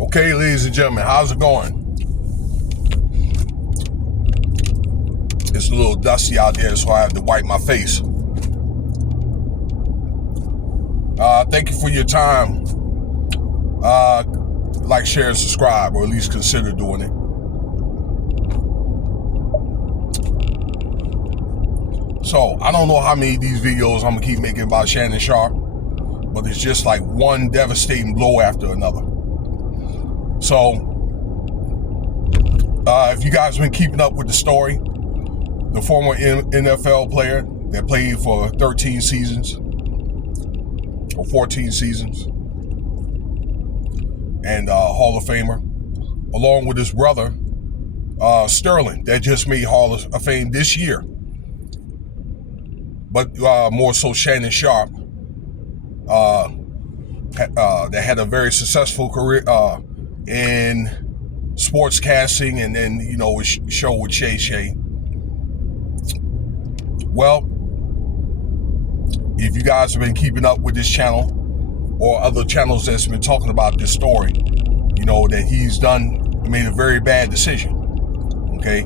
Okay, ladies and gentlemen, how's it going? It's a little dusty out there, so I have to wipe my face. Thank you for your time. Like, share, and subscribe, or at least consider doing it. So, I don't know how many of these videos I'm going to keep making about Shannon Sharpe, but it's just like one devastating blow after another. So, if you guys have been keeping up with the story, the former NFL player that played for 13 seasons or 14 seasons and Hall of Famer, along with his brother, Sterling, that just made Hall of Fame this year. But more so Shannon Sharpe, that had a very successful career in sportscasting, and then, you know, a show with Shay. Well, if you guys have been keeping up with this channel or other channels that's been talking about this story, you know that he's made a very bad decision, okay,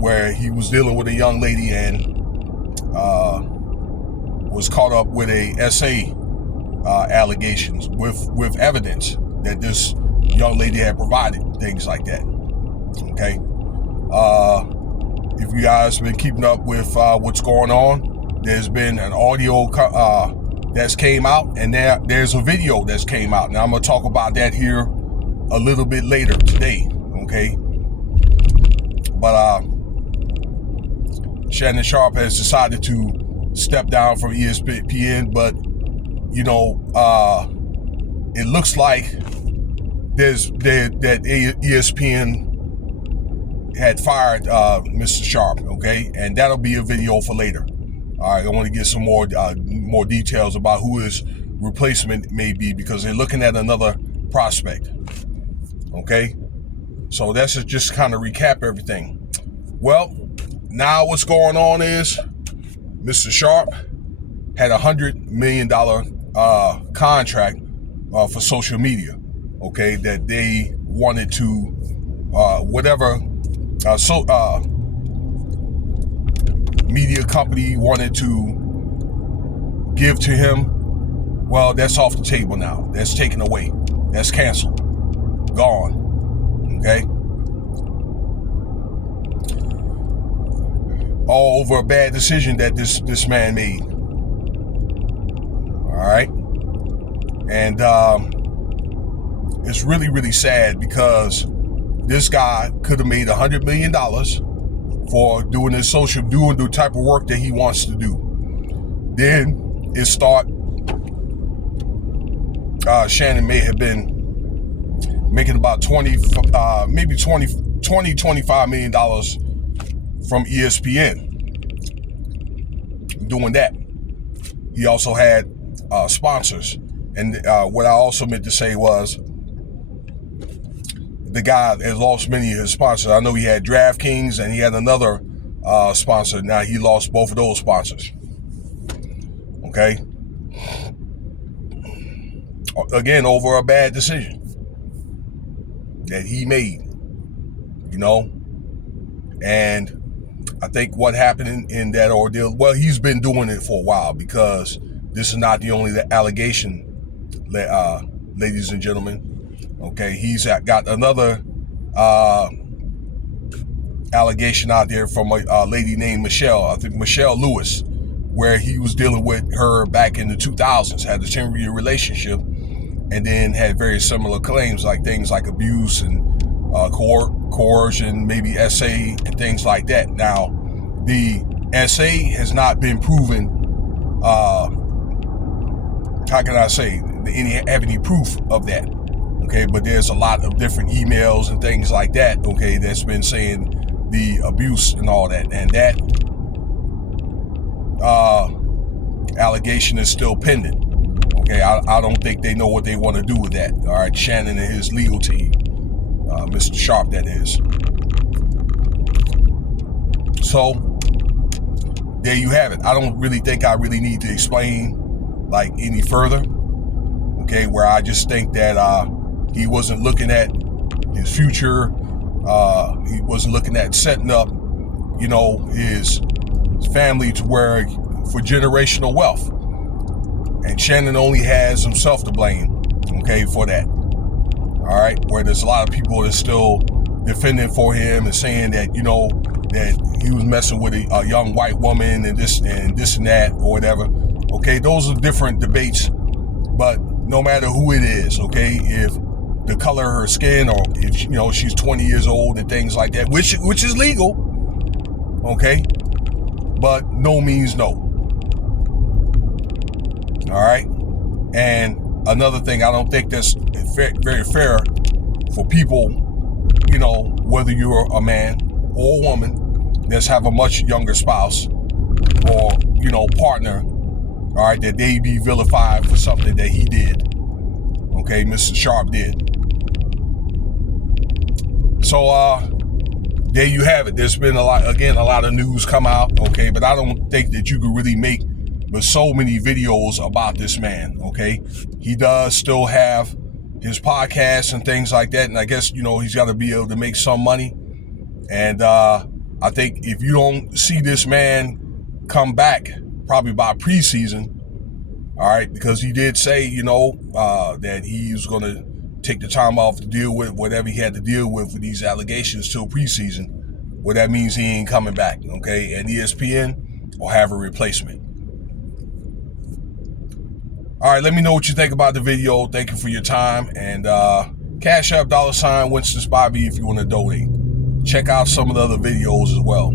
where he was dealing with a young lady and was caught up with a SA allegations with evidence that this young lady had provided, things like that. Okay. If you guys have been keeping up with what's going on, there's been an audio that's came out, and there's a video that's came out. Now I'm gonna talk about that here a little bit later today. Okay. But Shannon Sharpe has decided to step down from ESPN, but you know, it looks like that ESPN had fired Mr. Sharpe, okay, and that'll be a video for later. All right, I want to get some more details about who his replacement may be, because they're looking at another prospect. Okay, so that's just kind of recap everything. Well, now what's going on is Mr. Sharpe had $100 million contract for social media, okay, that they wanted to media company wanted to give to him. Well, that's off the table now. That's taken away. That's canceled. Gone. Okay. All over a bad decision that this man made. All right. And it's really, really sad, because this guy could have made $100 million for doing the type of work that he wants to do. Then it Shannon may have been making about $25 million from ESPN doing that. He also had sponsors. And what I also meant to say was, the guy has lost many of his sponsors. I know he had DraftKings and he had another sponsor. Now he lost both of those sponsors. Okay. Again, over a bad decision that he made, you know. And I think what happened in that ordeal, well, he's been doing it for a while, because this is not the only allegation, ladies and gentlemen. Okay, he's got another allegation out there from a lady named Michelle, I think Michelle Lewis, where he was dealing with her back in the 2000s, had a 10-year relationship, and then had very similar claims, like things like abuse and coercion, maybe SA and things like that. Now, the SA has not been proven, how can I say, have any proof of that. Okay, but there's a lot of different emails and things like that, okay, that's been saying the abuse and all that. And that allegation is still pending. Okay, I don't think they know what they want to do with that. All right, Shannon and his legal team, Mr. Sharpe, that is. So, there you have it. I don't really think I really need to explain, like, any further. Okay, where I just think that He wasn't looking at his future. He wasn't looking at setting up, his family to where for generational wealth. And Shannon only has himself to blame, okay, for that. All right, where there's a lot of people that are still defending for him and saying that, that he was messing with a young white woman and this and that or whatever. Okay, those are different debates, but no matter who it is, okay, if the color of her skin or if, she's 20 years old and things like that, which is legal, okay, but no means no. All right. And another thing, I don't think that's very fair for people, whether you're a man or a woman that's have a much younger spouse or, partner, all right, that they be vilified for something that he did. Okay, Mr. Sharpe did. So, there you have it. There's been a lot of news come out, okay, but I don't think that you could really make but so many videos about this man, okay? He does still have his podcast and things like that, and I guess, he's got to be able to make some money. And I think if you don't see this man come back, probably by preseason, all right, because he did say, that he's going to take the time off to deal with whatever he had to deal with these allegations till preseason. Well, that means he ain't coming back, okay? And ESPN will have a replacement. All right, let me know what you think about the video. Thank you for your time. And Cash App $Winston's Bobby if you want to donate. Check out some of the other videos as well.